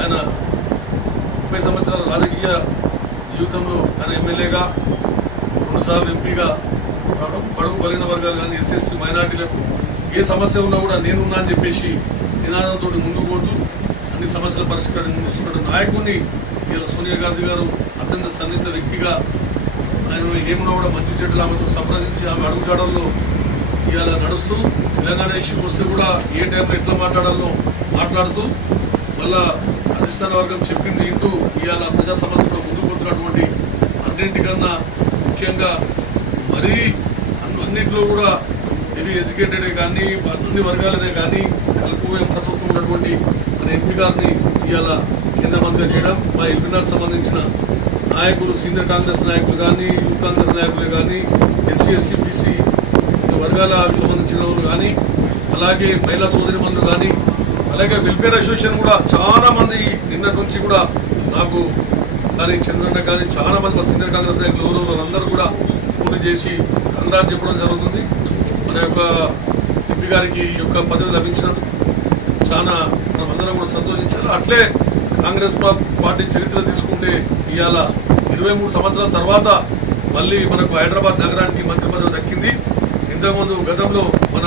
ఆయన 30 సంవత్సరాల రాజకీయ జీవితంలో ఆయన ఎమ్మెల్యేగా 2 సార్లు ఎంపీగా బడుగు బలైన వర్గాలు కానీ ఎస్సీ మైనార్టీలకు ఏ సమస్య ఉన్నా కూడా నేనున్నా అని చెప్పేసి నినాదంతో ముందుకు పోతూ అన్ని సమస్యల పరిష్కారం చేస్తున్న నాయకుడిని ఇలా సోనియా గాంధీ గారు అత్యంత సన్నిహిత వ్యక్తిగా ఆయన ఏమున్నా కూడా మంచి చెడ్డలు ఆమెతో సంప్రదించి ఆమె అడుగుజాడల్లో ఇవాళ నడుస్తూ తెలంగాణ ఇష్యూ వస్తే కూడా ఏ టైంలో ఎట్లా మాట్లాడాలో మాట్లాడుతూ మళ్ళా అధిష్టాన వర్గం చెప్పింది ఇంటూ ఇవాళ ప్రజా సమస్యలో ముందుకు పోతున్నటువంటి అన్నింటికన్నా ముఖ్యంగా మరీ అన్నింటిలో కూడా హెవీ ఎడ్యుకేటెడే కానీ అన్ని వర్గాలనే కానీ కలుపుకోవే మనసత్వం ఉన్నటువంటి మన ఎంపీ గారిని ఇవాళ కేంద్ర మంత్రిగా చేయడం మా ఎంపీఆర్ సంబంధించిన నాయకులు సీనియర్ కాంగ్రెస్ నాయకులు కానీ యూత్ కాంగ్రెస్ నాయకులు కానీ ఎస్సీ ఎస్టీ బీసీ వర్గాలకు సంబంధించిన వాళ్ళు కానీ అలాగే మహిళా సోదరిమణులు కానీ అలాగే వెల్ఫేర్ అసోసియేషన్ కూడా చాలా మంది నిన్నటి నుంచి కూడా నాకు కానీ చంద్రన్న కానీ చాలా మంది మా సీనియర్ కాంగ్రెస్ నాయకులు ఎవరు అందరూ కూడా పూర్తి చేసి కంగ్రాట్ చెప్పడం జరుగుతుంది. మన యొక్క ఎంపీ గారికి ఈ యొక్క పదవి లభించినందుకు చాలా మనమందరం కూడా సంతోషించాలి. అట్లే కాంగ్రెస్ పార్టీ చరిత్ర తీసుకుంటే ఇవాళ 23 సంవత్సరాల తర్వాత మళ్ళీ మనకు హైదరాబాద్ నగరానికి మంత్రి పదవి దక్కింది. ఇంతకుముందు గతంలో మన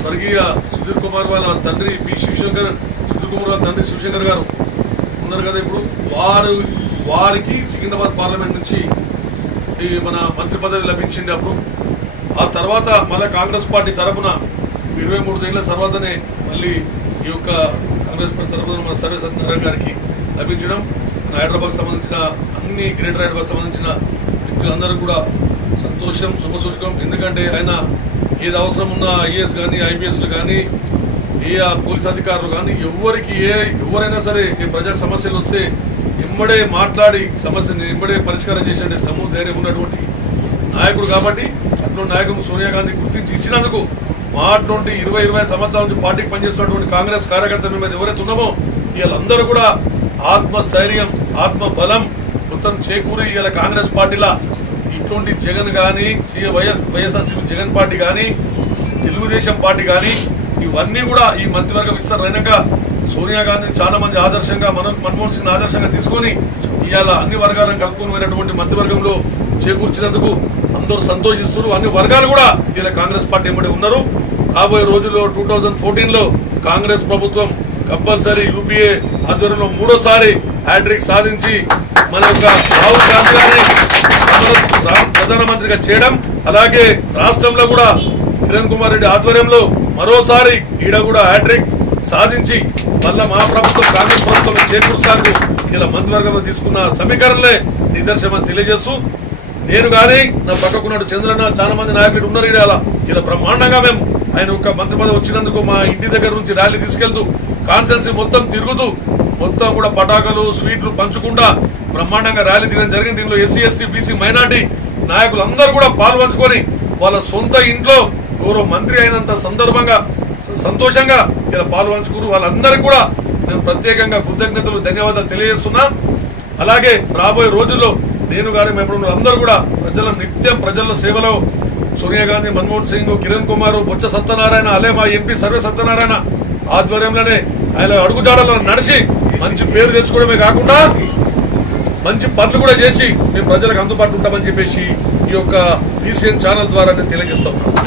స్వర్గీయ సుధీర్ కుమార్ వాళ్ళ తండ్రి సుధీర్ కుమార్ వాళ్ళ తండ్రి శివశంకర్ గారు ఉన్నారు కదా, ఇప్పుడు వారికి సికింద్రాబాద్ పార్లమెంట్ నుంచి మన మంత్రి పదవి లభించింది. అప్పుడు ఆ తర్వాత మళ్ళీ కాంగ్రెస్ పార్టీ తరఫున 23 ఏళ్ల తర్వాతనే మళ్ళీ ఈ యొక్క కాంగ్రెస్ పార్టీ తరఫున మన సర్వే సత్యనారాయణ గారికి లభించడం మన హైదరాబాద్ సంబంధించిన అన్ని గ్రేటర్ హైదరాబాద్ సంబంధించిన వ్యక్తులందరూ కూడా సంతోషం శుభసూచకం. ఎందుకంటే ఆయన ఏది అవసరం ఉన్న ఐఏఎస్ కానీ ఐపీఎస్లు కానీ ఏ పోలీస్ అధికారులు కానీ ఎవరైనా సరే ప్రజా సమస్యలు వస్తే ఎమ్మడే మాట్లాడి సమస్యని ఎమ్మడే పరిష్కారం చేసే దమ్ము ధైర్యం ఉన్నటువంటి నాయకుడు. కాబట్టి అటువంటి నాయకుడు సోనియా గాంధీ గుర్తించి ఇచ్చినందుకు మాట్లాడి 20 సంవత్సరాల నుంచి పార్టీకి పనిచేస్తున్నటువంటి కాంగ్రెస్ కార్యకర్తల మీద ఎవరైతే ఉన్నామో వీళ్ళందరూ కూడా ఆత్మస్థైర్యం ఆత్మ బలం మొత్తం చేకూరి ఇలా కాంగ్రెస్ పార్టీలా ఇటువంటి జగన్ కానీ వైఎస్ఆర్సీపీ జగన్ పార్టీ కానీ తెలుగుదేశం పార్టీ కానీ ఇవన్నీ కూడా ఈ మంత్రివర్గ విస్తరణక సోనియా గాంధీని చాలా మంది ఆదర్శంగా మన్మోహన్ సింగ్ ఆదర్శంగా తీసుకొని ఇవాళ అన్ని వర్గాలను కలుపుకొని పోయినటువంటి మంత్రివర్గంలో చేకూర్చినందుకు అందరూ సంతోషిస్తున్నారు. అన్ని వర్గాలు కూడా ఇలా కాంగ్రెస్ పార్టీ ఎంబడి ఉన్నారు. రాబోయే రోజుల్లో 2014లో కాంగ్రెస్ ప్రభుత్వం కంపల్సరీ యూపీఏ ఆధ్వర్యంలో 3వ హ్యాట్రిక్ సాధించి మన యొక్క రాహుల్ గాంధీ గారిని ప్రధానమంత్రిగా చేయడం, అలాగే రాష్ట్రంలో కూడా కిరణ్ కుమార్ రెడ్డి ఆధ్వర్యంలో మరోసారి ఈడ కూడా హ్యాట్రిక్ సాధించి మళ్ళా మా ప్రభుత్వం కాంగ్రెస్ ప్రభుత్వంలో చేకూర్చాలని ఇలా మంత్రివర్గంలో తీసుకున్న సమీకరణలే నిదర్శనం తెలియజేస్తూ నేను కానీ నా పక్కకున్నాడు చంద్రన్న చాలా మంది నాయకులు ఉన్నారు. ఇలా బ్రహ్మాండంగా మేము ఆయన ఒక మంత్రి పదవి వచ్చినందుకు మా ఇంటి దగ్గర నుంచి ర్యాలీ తీసుకెళ్తూ కాన్స్టిట్యున్సీ మొత్తం తిరుగుతూ మొత్తం కూడా పటాకులు స్వీట్లు పంచుకుంటా బ్రహ్మాండంగా ర్యాలీ తీయడం జరిగింది. దీనిలో ఎస్సీ ఎస్టీ బీసీ మైనార్టీ నాయకులు అందరూ కూడా పాల్పంచుకొని వాళ్ళ సొంత ఇంట్లో ఎవరో మంత్రి అయినంత సందర్భంగా సంతోషంగా ఇలా పాల్పంచుకున్నారు. వాళ్ళందరికీ కూడా నేను ప్రత్యేకంగా కృతజ్ఞతలు ధన్యవాదాలు తెలియజేస్తున్నా. అలాగే రాబోయే రోజుల్లో నేను కానీ మేము అందరూ కూడా నిత్యం ప్రజల సేవలో సోనియా గాంధీ మన్మోహన్ సింగ్ కిరణ్ కుమార్ బొత్స సత్యనారాయణ అలే మా ఎంపీ సర్వే సత్యనారాయణ ఆధ్వర్యంలోనే ఆయన అడుగుజాడలో నడిచి మంచి పేరు తెచ్చుకోవడమే కాకుండా మంచి పనులు కూడా చేసి మేము ప్రజలకు అందుబాటులో ఉంటామని చెప్పేసి ఈ యొక్క BCN ఛానల్ ద్వారా నేను తెలియజేస్తా ఉన్నాను.